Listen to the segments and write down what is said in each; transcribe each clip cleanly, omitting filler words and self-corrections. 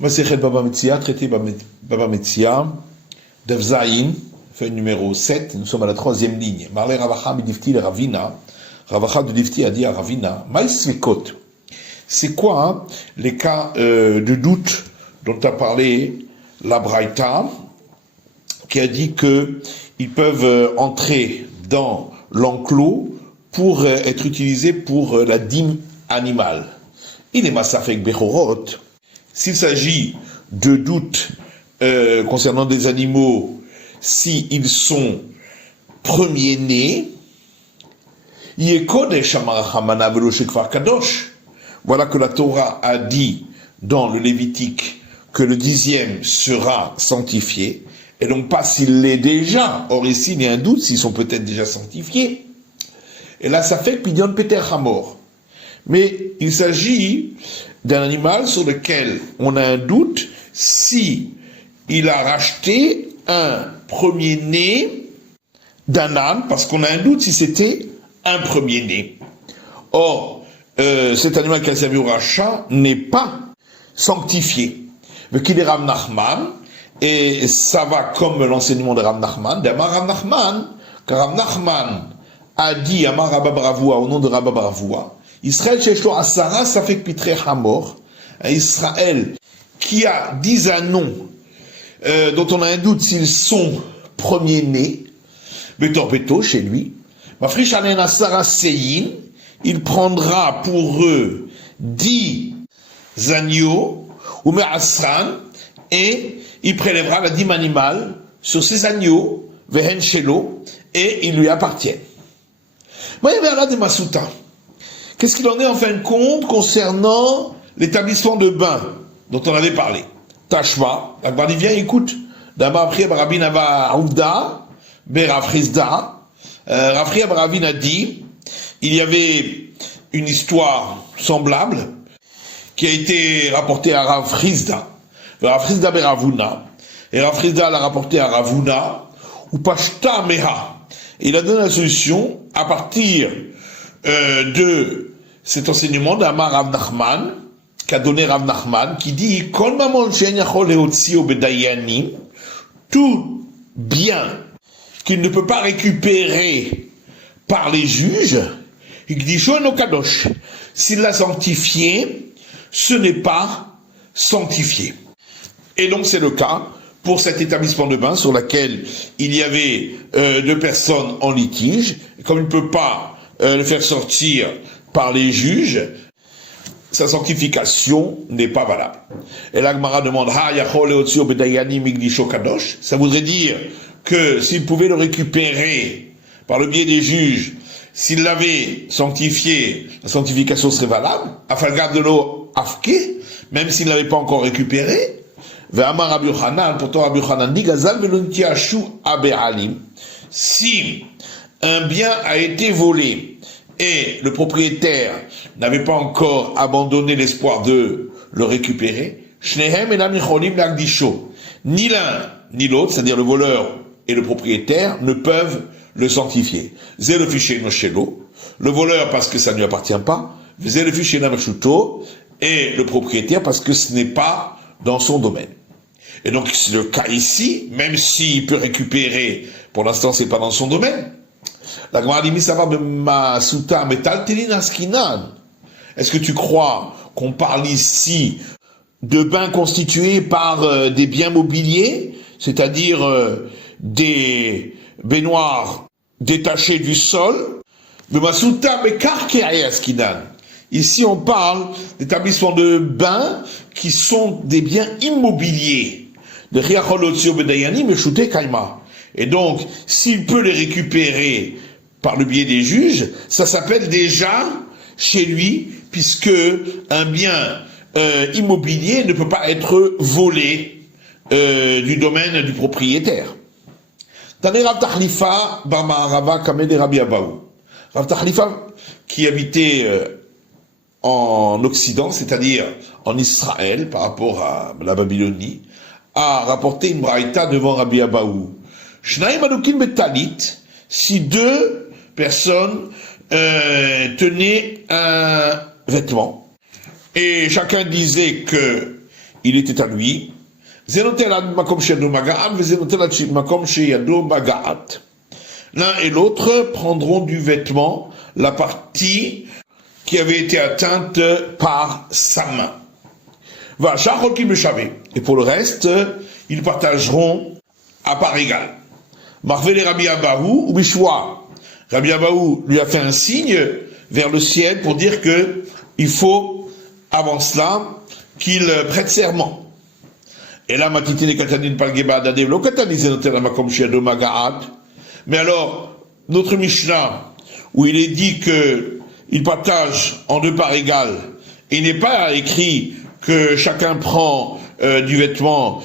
Masechet Baba Metzia, traité Baba Metzia, Daf Zayin, feuille numéro 7, nous sommes à la troisième ligne. Marle Ravacha Midifti le Ravina, Ravacha de Difti a dit à Ravina, Maïsvikot. C'est quoi hein, les cas de doute dont a parlé la Braïta, qui a dit que ils peuvent entrer dans l'enclos pour être utilisés pour la dîme animale. Il est massafek bechorot. S'il s'agit de doutes concernant des animaux, si ils sont premiers-nés, voilà que la Torah a dit dans le Lévitique que le 10e sera sanctifié, et donc pas s'il l'est déjà. Or ici, il y a un doute s'ils sont peut-être déjà sanctifiés. Et là, ça fait Pidyon Peter Hamor. Mais il s'agit d'un animal sur lequel on a un doute si il a racheté un premier-né d'un âne, parce qu'on a un doute si c'était un premier-né. Or, cet animal qui a servi au rachat n'est pas sanctifié. Mais qu'il est Rav Nachman, et ça va comme l'enseignement de Rav Nachman, d'Amar Rav Nachman, car Rav Nachman a dit Amar Rabba Baravoua au nom de Rabba Baravoua, Israël Sheshlo Asara Safek Pitre Hamor, Israël qui a 10 anons dont on a un doute s'ils sont premiers-nés, Betor Beto chez lui, Mafrish Alen Asara Seyin, il prendra pour eux 10 agneaux, ou Me'asran, et il prélèvera la dîme animale sur ces agneaux, Vehen Shelo, et ils lui appartiennent. Moi, il y avait là des Masuta. Qu'est-ce qu'il en est en fin de compte concernant l'établissement de bain dont on avait parlé? Tashma, l'Akbar dit viens, écoute. D'abord, après, Rabbi Nava Aouda, Berav Rizda, Rafri Rabin a dit, il y avait une histoire semblable qui a été rapportée à Rav Rizda, Rav Rizda Beravuna, et Rav Rizda l'a rapporté à Ravuna, ou Pashta Meha. Et il a donné la solution à partir de cet enseignement d'Amar Rav Nachman, qu'a donné Rav Nachman, qui dit Kol mamon she'en yachol lehotzio bedayanim, tout bien qu'il ne peut pas récupérer par les juges, il dit Shono Kadosh, s'il l'a sanctifié, ce n'est pas sanctifié. Et donc c'est le cas pour cet établissement de bain sur lequel il y avait deux personnes en litige. Comme il ne peut pas le faire sortir par les juges, sa sanctification n'est pas valable. Et l'Agmara demande ça voudrait dire que s'il pouvait le récupérer par le biais des juges, s'il l'avait sanctifié, la sanctification serait valable, afalgad de l'eau afke, même s'il ne l'avait pas encore récupéré. Pourtant Rabbi Yochanan dit si un bien a été volé et le propriétaire n'avait pas encore abandonné l'espoir de le récupérer, ni l'un ni l'autre, c'est-à-dire le voleur et le propriétaire, ne peuvent le sanctifier. Le voleur parce que ça ne lui appartient pas, et le propriétaire parce que ce n'est pas dans son domaine. Et donc c'est le cas ici, même s'il peut récupérer, pour l'instant c'est pas dans son domaine. La Gemara dit ça va ma souta metal telinaskinan. Est-ce que tu crois qu'on parle ici de bains constitués par des biens mobiliers, c'est-à-dire des baignoires détachées du sol? Ici on parle d'établissements de bains qui sont des biens immobiliers. Et donc, s'il peut les récupérer par le biais des juges, ça s'appelle déjà chez lui, puisque un bien immobilier ne peut pas être volé du domaine du propriétaire. Tane Rav Tahlifa bar Ma'arava Kamed Rabbi Abahu. Rav Tahlifa, qui habitait en Occident, c'est-à-dire en Israël, par rapport à la Babylonie, a rapporté une braïta devant Rabbi Abahu. Shnaim anukin betalit, si deux personnes tenaient un vêtement, et chacun disait que il était à lui. L'un et l'autre prendront du vêtement la partie qui avait été atteinte par sa main. Et pour le reste, ils partageront à part égale. Rabbi Abahu ou Bishwa. Rabbi Abahu lui a fait un signe vers le ciel pour dire que il faut, avant cela, qu'il prête serment. Et là, Matitine Katanin Palgeba Dadev, lo Katanin Zenotel Makom Shiado Magaat. Mais alors, notre Mishnah, où il est dit que il partage en deux parts égales, et il n'est pas écrit que chacun prend du vêtement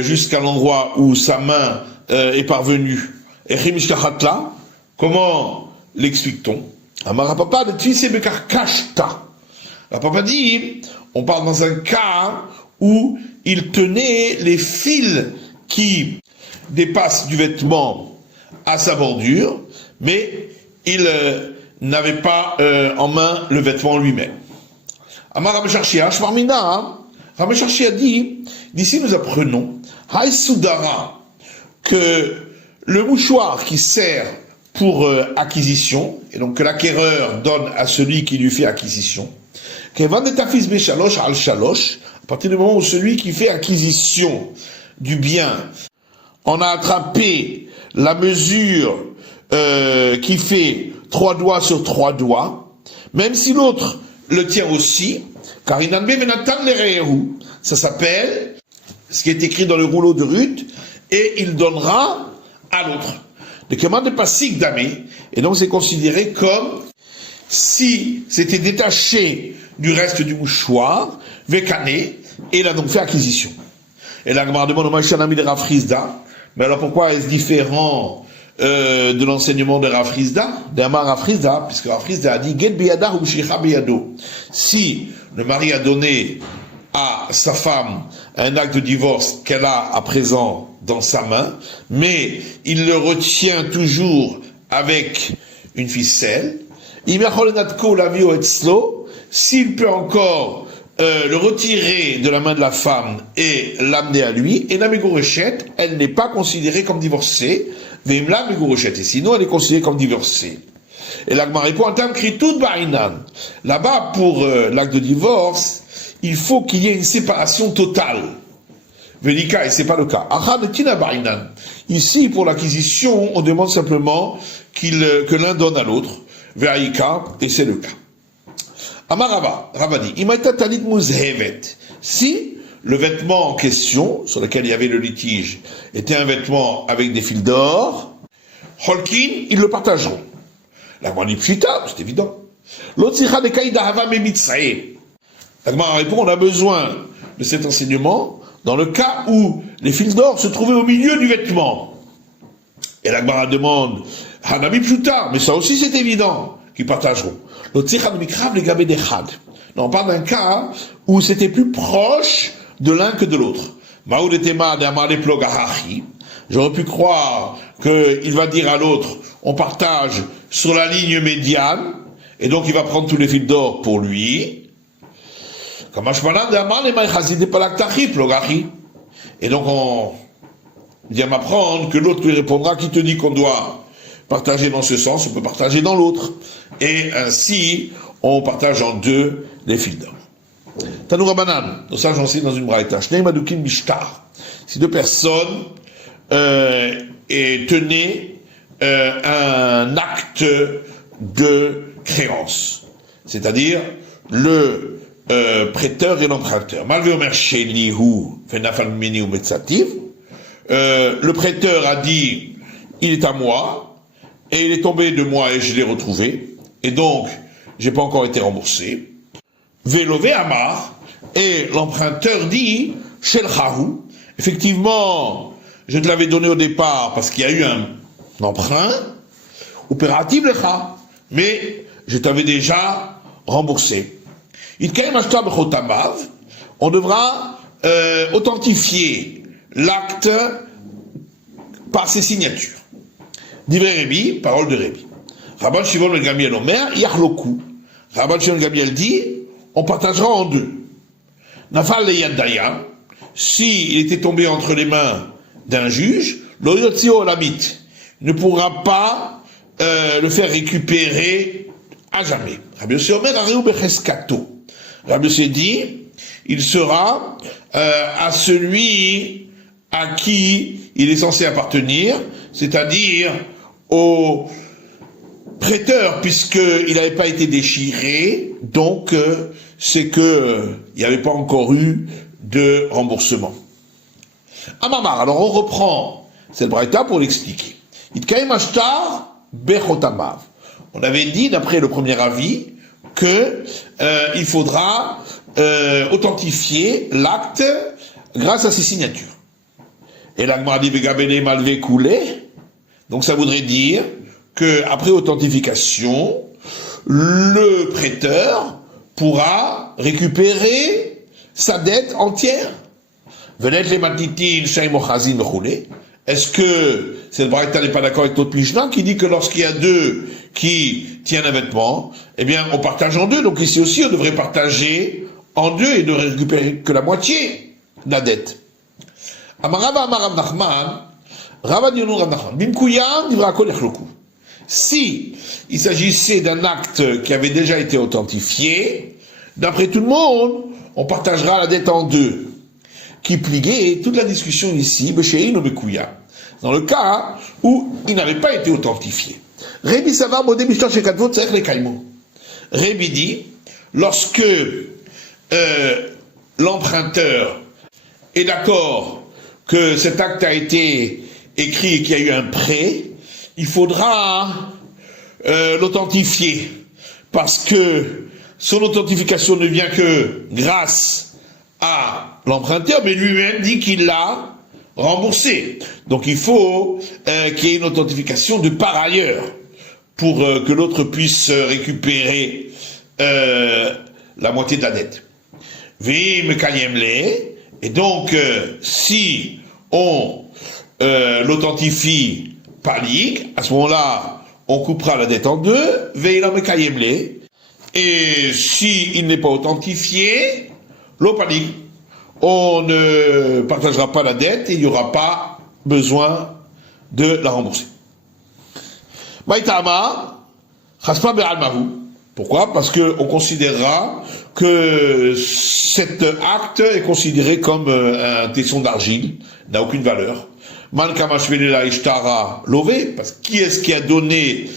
jusqu'à l'endroit où sa main est parvenue. Et Chimishkachatla, comment l'explique-t-on? Amarapapa de Tvisebekar Kashta. La papa dit, on parle dans un cas où il tenait les fils qui dépassent du vêtement à sa bordure, mais il n'avait pas en main le vêtement lui-même. Amar Rabbi Sharshia, Shmarmina, Rabbi Sharshia dit, d'ici nous apprenons, Haïsoudara, que le mouchoir qui sert pour acquisition, et donc que l'acquéreur donne à celui qui lui fait acquisition, à partir du moment où celui qui fait acquisition du bien en a attrapé la mesure qui fait 3 doigts sur 3 doigts, même si l'autre le tient aussi, car ça s'appelle ce qui est écrit dans le rouleau de Ruth, et il donnera à l'autre. Le commande de Pasik Damé, et donc c'est considéré comme si c'était détaché du reste du mouchoir, Vekané, et il a donc fait acquisition. Et la Gemara demande au Maïchanami de Rav Hizda, mais alors pourquoi est-ce différent de l'enseignement de Rav Hizda, d'Amar Rav Hizda, puisque Rav Hizda a dit Get biyada ou shlicha biyado. Si le mari a donné à sa femme un acte de divorce qu'elle a à présent dans sa main, mais il le retient toujours avec une ficelle, s'il peut encore le retirer de la main de la femme et l'amener à lui, et la Mégourechet, elle n'est pas considérée comme divorcée, et sinon elle est considérée comme divorcée. Et l'Agma répond en termes kritout ba'inan. Là-bas, pour l'acte de divorce, il faut qu'il y ait une séparation totale. Velika, et c'est pas le cas. Ici, pour l'acquisition, on demande simplement que l'un donne à l'autre. Ve'aika, et c'est le cas. Amarava, Ravadi, imaita talit muzhevet. Si le vêtement en question, sur lequel il y avait le litige, était un vêtement avec des fils d'or, Holkin, ils le partageront. La Pshita, c'est évident. L'autre sicha de Kaïda Hava Memitzrae. La Gemara répond, on a besoin de cet enseignement dans le cas où les fils d'or se trouvaient au milieu du vêtement. Et la Gemara demande, Hanami Pshuta, mais ça aussi c'est évident, qu'ils partageront. Non, on parle d'un cas où c'était plus proche de l'un que de l'autre. J'aurais pu croire qu'il va dire à l'autre, on partage sur la ligne médiane, et donc il va prendre tous les fils d'or pour lui. Et donc on vient m'apprendre que l'autre lui répondra, qui te dit qu'on doit partager dans ce sens, on peut partager dans l'autre. Et ainsi, on partage en deux les fils d'or. Tanoura Banan, donc ça j'en sais dans une braïta. Shnei Madukin Bishtar. Si deux personnes tenaient un acte de créance, c'est-à-dire le prêteur et l'emprunteur. Malgré Omer Shelihu, Fenafal Mini ou Metzativ, le prêteur a dit il est à moi, et il est tombé de moi et je l'ai retrouvé, et donc j'ai pas encore été remboursé. Velové Amar, et l'emprunteur dit Shelchahu, effectivement, je te l'avais donné au départ parce qu'il y a eu un emprunt, opératif lecha, mais je t'avais déjà remboursé. On devra authentifier l'acte par ses signatures. Divrei Rébi, parole de Rébi. Rabban Shimon ben Gamiel Omer, Yachloku. Rabban Shimon ben Gamiel dit, on partagera en deux. Nafal le Yad Dayan, s'il était tombé entre les mains d'un juge, lo yotzio olamit ne pourra pas le faire récupérer à jamais. Rabbi Yossi Omer areu becheskato. Rabbi Yossi dit, il sera à celui à qui il est censé appartenir, c'est-à-dire au prêteur, puisqu'il n'avait pas été déchiré, donc c'est que il n'y avait pas encore eu de remboursement. Amamar, alors on reprend cette braïta pour l'expliquer. Itkaim ashtar bechotamav. On avait dit, d'après le premier avis, que il faudra authentifier l'acte grâce à ses signatures. Et l'Agmara dit Begabele malvé coulé. Donc ça voudrait dire que après authentification, le prêteur pourra récupérer sa dette entière. Venet les matitin shaim ochazin roulé. Est-ce que cette braïta n'est pas d'accord avec notre Mishnah qui dit que lorsqu'il y a deux qui tiennent un vêtement, eh bien on partage en deux. Donc ici aussi on devrait partager en deux et ne récupérer que la moitié de la dette. Amarava Amaram Nachman, Rava Dionou Rav Nachman, Bimkouyan, Divra Kol Echloku. Si il s'agissait d'un acte qui avait déjà été authentifié, d'après tout le monde, on partagera la dette en deux. Qui pliguait toute la discussion ici, Beshein ou Bekouya, dans le cas où il n'avait pas été authentifié. Rébi Savar Modé Mishtar Shekadvot Tzarech le Kaimo. Rébi dit, lorsque l'emprunteur est d'accord que cet acte a été écrit et qu'il y a eu un prêt, il faudra l'authentifier, parce que son authentification ne vient que grâce à l'emprunteur, mais lui-même dit qu'il l'a remboursé. Donc il faut qu'il y ait une authentification de par ailleurs, pour que l'autre puisse récupérer la moitié de la dette. Vim kayemle. Et donc, si on l'authentifie par ligue, à ce moment-là, on coupera la dette en deux, veila mekayemle. Et si il n'est pas authentifié, l'opalik, on ne partagera pas la dette et il n'y aura pas besoin de la rembourser. Maïtama, chaspa be'almahu. Pourquoi? Parce qu'on considérera que cet acte est considéré comme un tesson d'argile, n'a aucune valeur. Man kamashvelela ishtara lové, parce que qui est-ce qui a donné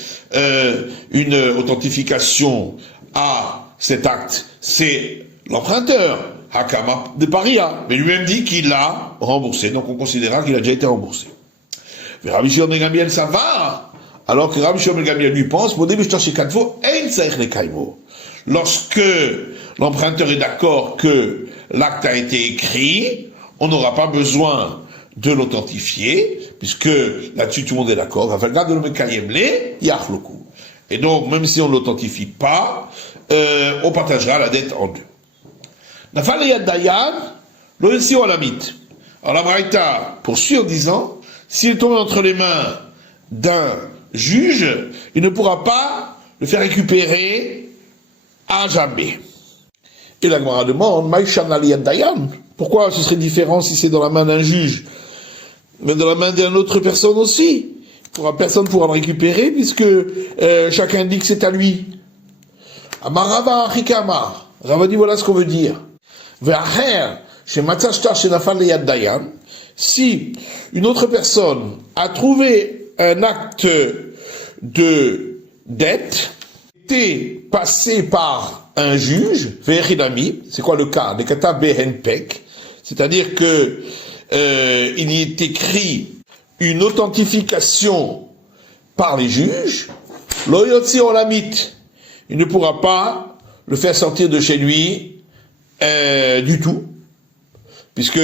une authentification à cet acte? C'est l'emprunteur, Hakama de Paria, mais lui-même dit qu'il l'a remboursé, donc on considérera qu'il a déjà été remboursé. Rabbi Shimon ben Gamliel, ça va, alors que Rabbi Shimon ben Gamliel lui pense, lorsque l'emprunteur est d'accord que l'acte a été écrit, on n'aura pas besoin de l'authentifier, puisque là-dessus tout le monde est d'accord. Et donc, même si on ne l'authentifie pas, on partagera la dette en deux. Alors la Braïta poursuit en disant, s'il tombe entre les mains d'un juge, il ne pourra pas le faire récupérer à jamais. Et la Gemara demande, pourquoi ce serait différent si c'est dans la main d'un juge, mais dans la main d'une autre personne aussi? Personne ne pourra le récupérer puisque chacun dit que c'est à lui. Amarava Achikama, Rava dit voilà ce qu'on veut dire. Si une autre personne a trouvé un acte de dette, était passé par un juge, c'est quoi le cas? C'est-à-dire que il y est écrit une authentification par les juges, loyotzi olamit, il ne pourra pas le faire sortir de chez lui du tout, puisque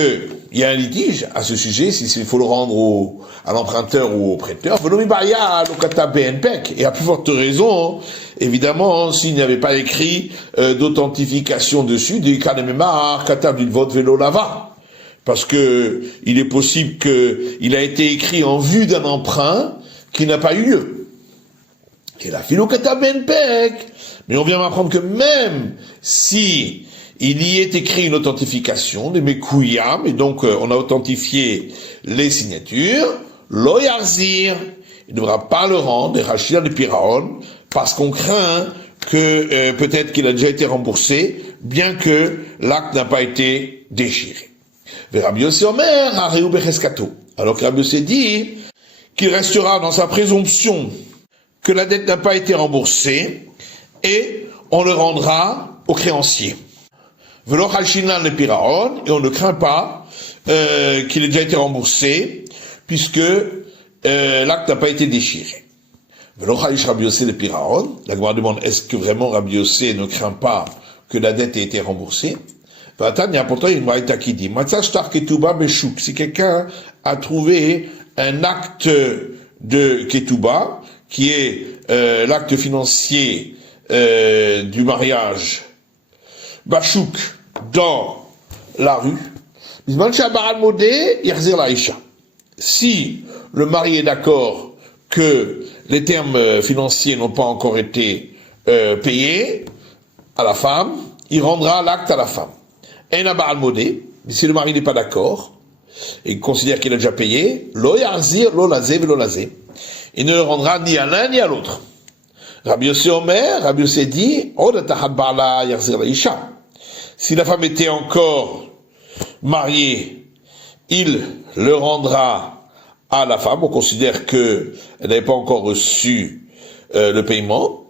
il y a un litige à ce sujet, s'il faut le rendre à l'emprunteur ou au prêteur. Et à plus forte raison, évidemment, s'il n'y avait pas écrit d'authentification dessus, des kanememar, katab vote vélo lava. Parce que il est possible qu'il a été écrit en vue d'un emprunt qui n'a pas eu lieu. Et la philo katab benpek. Mais on vient m'apprendre que même si il y est écrit une authentification, des Mekouyam, et donc on a authentifié les signatures, Lo Yarzir, il ne devra pas le rendre, et Rachida de Piraon, parce qu'on craint que peut-être qu'il a déjà été remboursé, bien que l'acte n'a pas été déchiré. Rabbi Yossé Omer, Areu Becheskato. Alors que Rabbi Yossé dit qu'il restera dans sa présomption que la dette n'a pas été remboursée, et on le rendra au créancier. Velo Halshinan le Piraon, et on ne craint pas qu'il ait déjà été remboursé, puisque l'acte n'a pas été déchiré. Velo Halish Rabbi Yossé le Piraon, la Gemara demande, est-ce que vraiment Rabbi Yossé ne craint pas que la dette ait été remboursée? Pourtant, il y a une braïta qui dit, si quelqu'un a trouvé un acte de Ketouba, qui est l'acte financier du mariage, Bachouk, dans la rue, si le mari est d'accord que les termes financiers n'ont pas encore été payés à la femme, il rendra l'acte à la femme. Et mais si le mari n'est pas d'accord, et considère qu'il a déjà payé, lo yarzir, lo lazé, lo lazé. Il ne le rendra ni à l'un ni à l'autre. Rabbi Yossé Omer, Rabbi Yossé dit, si la femme était encore mariée, il le rendra à la femme. On considère qu'elle n'avait pas encore reçu le paiement.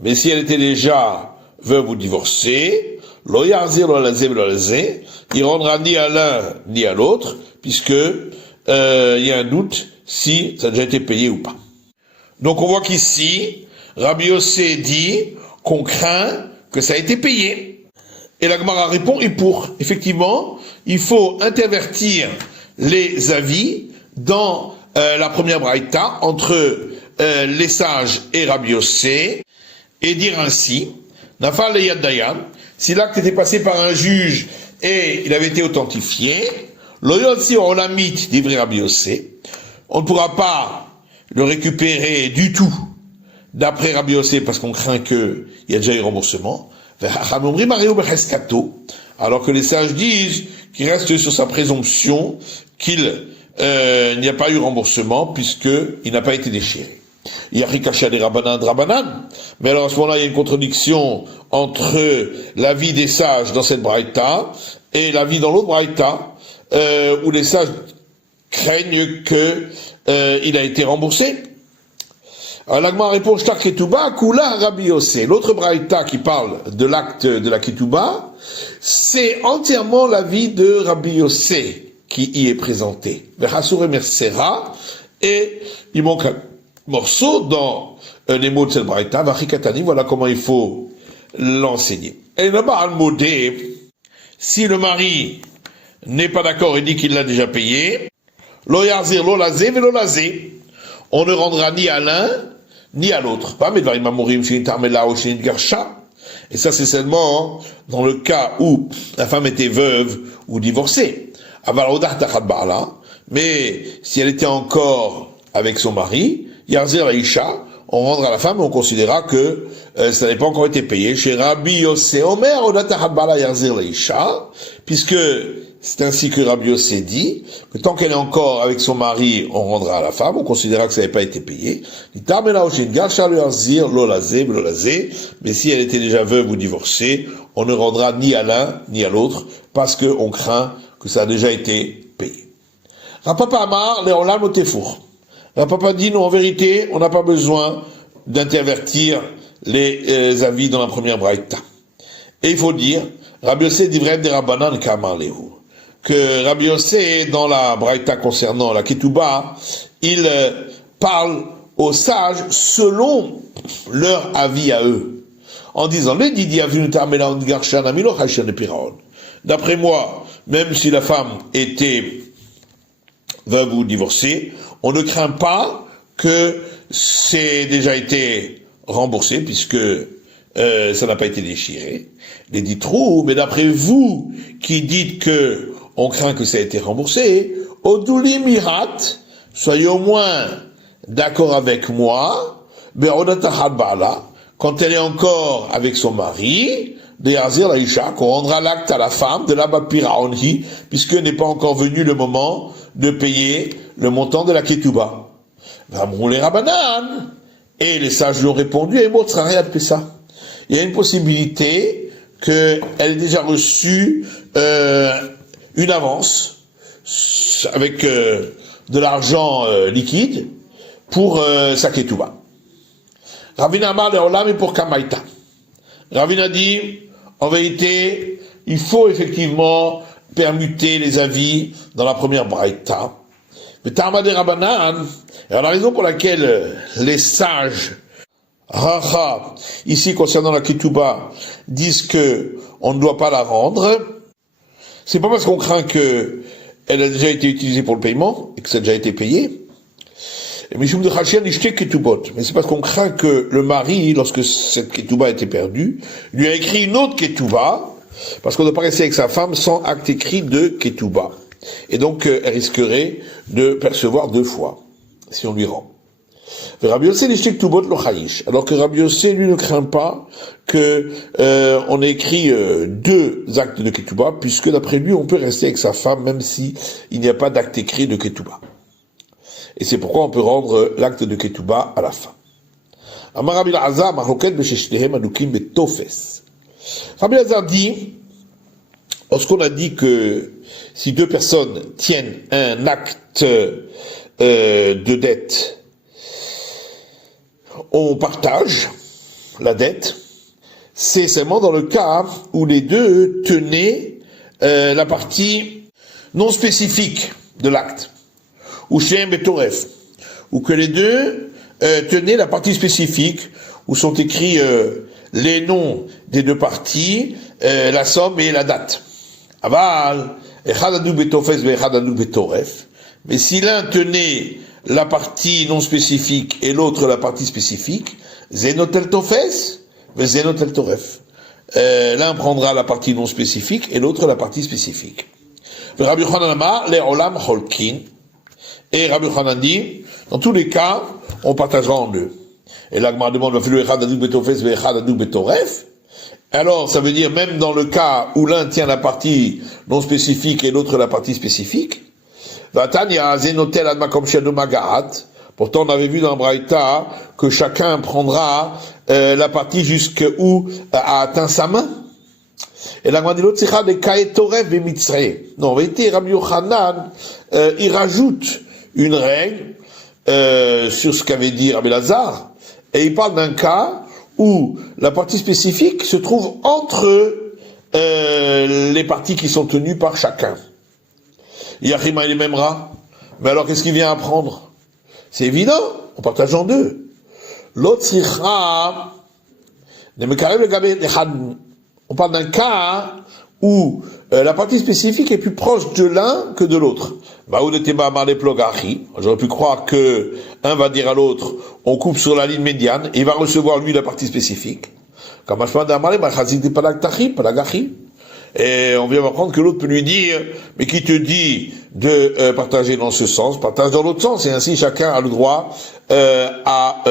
Mais si elle était déjà veuve ou divorcée, lo yarzir, lo lazé, lo lazé, il rendra ni à l'un ni à l'autre, puisque il y a un doute si ça a déjà été payé ou pas. Donc on voit qu'ici, Rabbi Yossé dit qu'on craint que ça a été payé. Et la Gemara répond, et pour. Effectivement, il faut intervertir les avis dans la première braïta entre les sages et Rabbi Yossé, et dire ainsi, Nafal et Yad Dayan, si l'acte était passé par un juge et il avait été authentifié, l'oyotsi olamit d'Ivri Rabbi Yossé, on ne pourra pas le récupérer du tout d'après Rabbi Yossé parce qu'on craint qu'il y a déjà eu remboursement. Alors que les sages disent qu'il reste sur sa présomption qu'il n'y a pas eu remboursement puisqu'il n'a pas été déchiré. Il y a Rikacha des Rabanan, mais alors à ce moment-là il y a une contradiction entre l'avis des sages dans cette braïta et l'avis dans l'autre braïta où les sages craignent que il a été remboursé. Alors l'Agma répond Shtar Ketouba, Kula Rabbi Yossé. L'autre braïta qui parle de l'acte de la Ketouba, c'est entièrement l'avis de Rabbi Yossé qui y est présenté. Verhasur Mersera, et il manque un morceau dans les mots de cette braïta, Vachikatani, voilà comment il faut l'enseigner. Et le Baal Modé, si le mari n'est pas d'accord et dit qu'il l'a déjà payé, Lo Yarzir, Lo Lazé, Velo Lazé, on ne rendra ni à l'un ni à l'autre. Et ça c'est seulement dans le cas où la femme était veuve ou divorcée. Mais si elle était encore avec son mari, Yarzir Aisha, on rendra la femme et on considérera que ça n'avait pas encore été payé. Chez Rabbi Yossé Omer, Yarzir Aisha, puisque c'est ainsi que Rabbi Yossé dit, que tant qu'elle est encore avec son mari, on rendra à la femme, on considérera que ça n'avait pas été payé. Mais si elle était déjà veuve ou divorcée, on ne rendra ni à l'un ni à l'autre, parce qu'on craint que ça a déjà été payé. Rapapa Amar, Léolam Otefour. Rapapa dit, non, en vérité, on n'a pas besoin d'intervertir les avis dans la première braïta. Et il faut dire, Rabbi Yossé divrem de Rabbanan Kamar Lehu, que Rabbi Yossé, dans la braïta concernant la Ketouba, il parle aux sages selon leur avis à eux, en disant, d'après moi, même si la femme était veuve ou divorcée, on ne craint pas que c'est déjà été remboursé, puisque ça n'a pas été déchiré. Les dit trou, mais d'après vous, qui dites que on craint que ça a été remboursé, Oduli Mirat, soyez au moins d'accord avec moi, quand elle est encore avec son mari, de Yazir Laïcha, qu'on rendra l'acte à la femme de la Bapiraonhi, puisque n'est pas encore venu le moment de payer le montant de la Ketouba. Les Rabanan, et les sages lui ont répondu, et moi, ça. Il y a une possibilité qu'elle ait déjà reçu une avance avec de l'argent liquide pour sa Ketouba. Ravina Amar le Olam et pour Kamaïta. Ravina dit, en vérité, il faut effectivement permuter les avis dans la première braïta. Mais Tarma de Rabanan, alors la raison pour laquelle les sages, Racha, ici concernant la Ketouba, disent que on ne doit pas la rendre, c'est pas parce qu'on craint que elle a déjà été utilisée pour le paiement et que ça a déjà été payé. Mais c'est parce qu'on craint que le mari, lorsque cette ketouba a été perdue, lui a écrit une autre ketouba, parce qu'on ne doit pas rester avec sa femme sans acte écrit de ketouba. Et donc, elle risquerait de percevoir 2 fois, si on lui rend. Alors que Rabbi Yossé, lui, ne craint pas que on ait écrit 2 actes de ketouba, puisque d'après lui, on peut rester avec sa femme, même si il n'y a pas d'acte écrit de ketouba. Et c'est pourquoi on peut rendre l'acte de ketouba à la fin. Amar Rabbi Elazar, Mahloket b'sheshnehem anukim betofes. Rabbi Elazar dit, lorsqu'on a dit que si 2 personnes tiennent un acte de dette, on partage la dette, c'est seulement dans le cas où les 2 tenaient la partie non spécifique de l'acte. Ou chez un Betoref, ou que les 2 tenaient la partie spécifique, où sont écrits les noms des 2 parties, la somme et la date. Aval, Echad Adou Betofes Echad Adou Betoref. Mais si l'un tenait la partie non spécifique et l'autre la partie spécifique, Zenotel Tofes, Zenotel Toref. L'un prendra la partie non spécifique et l'autre la partie spécifique. Rabbi Yochanan Amar, le Olam Holkin. Et Rabbi Yochanan dit, dans tous les cas, on partagera en 2. Et l'Agma demande, alors, ça veut dire, même dans le cas où l'un tient la partie non spécifique et l'autre la partie spécifique, pourtant on avait vu dans Braïta que chacun prendra la partie jusqu'où a atteint sa main. Et l'Agma dit, non, en vérité, Rabbi Yochanan, il rajoute une règle sur ce qu'avait dit Rabbi Elazar, et il parle d'un cas où la partie spécifique se trouve entre les parties qui sont tenues par chacun. Yachima il Memra, mais alors qu'est-ce qu'il vient apprendre? C'est évident, on partage en 2. L'autre sira, on parle d'un cas où la partie spécifique est plus proche de l'un que de l'autre. J'aurais pu croire que un va dire à l'autre, on coupe sur la ligne médiane, et il va recevoir lui la partie spécifique. Et on vient apprendre que l'autre peut lui dire, mais qui te dit de partager dans ce sens, partage dans l'autre sens, et ainsi chacun a le droit à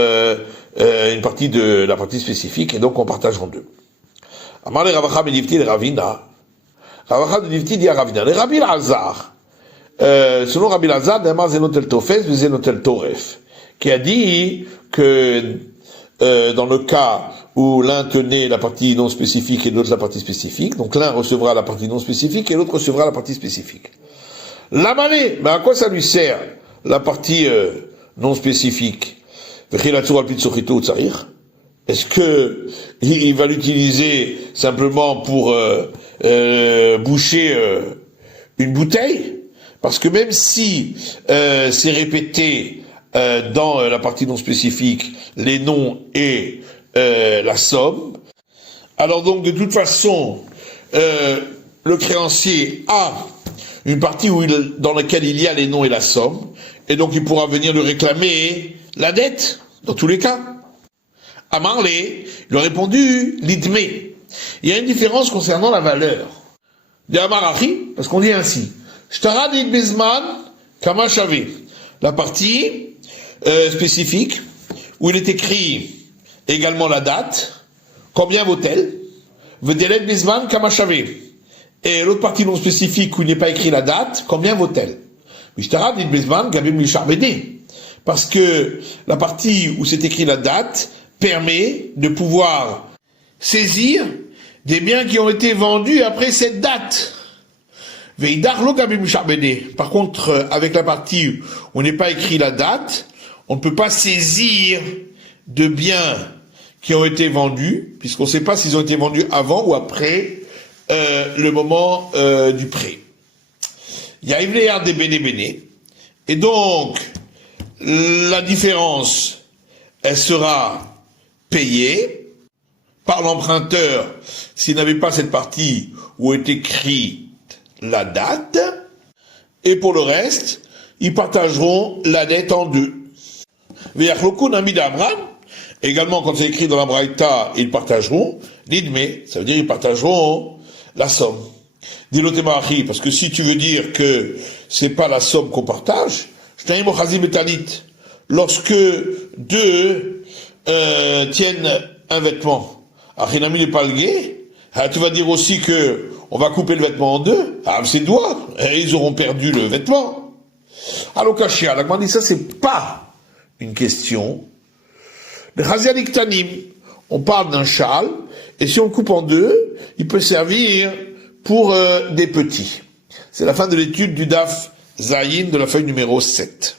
une partie de la partie spécifique, et donc on partage en 2. Amar le Ravacha Benifti le Ravina. Ravacha Benifti dit à Ravina. Le Rabbi Elazar, selon Rabbi Elazar, Nemar Zenotel Tofes, Zenotel Toref, qui a dit que dans le cas où l'un tenait la partie non spécifique et l'autre la partie spécifique, donc l'un recevra la partie non spécifique et l'autre recevra la partie spécifique. L'amalé, mais à quoi ça lui sert la partie non spécifique? Est-ce que il va l'utiliser simplement pour boucher une bouteille? Parce que même si c'est répété dans la partie non spécifique les noms et la somme, alors donc de toute façon le créancier a une partie dans laquelle il y a les noms et la somme, et donc il pourra venir lui réclamer la dette dans tous les cas. Amarlé, il a répondu l'idmé. Il y a une différence concernant la valeur. De Amarachi, parce qu'on dit ainsi. Shtarad Bizman Kamachavé. La partie spécifique, où il est écrit également la date, combien vaut-elle? Vedelet Bisman Kamachavé. Et l'autre partie non spécifique où il n'est pas écrit la date, combien vaut-elle? Mishtara dit Bisman Gabim Lisharbédé. Parce que la partie où c'est écrit la date permet de pouvoir saisir des biens qui ont été vendus après cette date. Par contre, avec la partie où n'est pas écrit la date, on ne peut pas saisir de biens qui ont été vendus, puisqu'on ne sait pas s'ils ont été vendus avant ou après le moment du prêt. Il y a Ivléard des béné. Et donc, la différence, elle sera payée par l'emprunteur s'il n'avait pas cette partie où est écrit la date, et pour le reste, ils partageront la dette en deux. Également, quand c'est écrit dans la Braïta, ils partageront l'idmé, ça veut dire ils partageront la somme. Dis-le parce que si tu veux dire que c'est pas la somme qu'on partage, lorsque deux tiennent un vêtement, Achinami n'est pas le gay, tu vas dire aussi que on va couper le vêtement en deux, ses doigts, ils auront perdu le vêtement. Alors Kashia, la dit ça c'est pas une question. Le Chazianik Tanim, on parle d'un châle, et si on le coupe en deux, il peut servir pour des petits. C'est la fin de l'étude du Daf Zayin de la feuille numéro 7.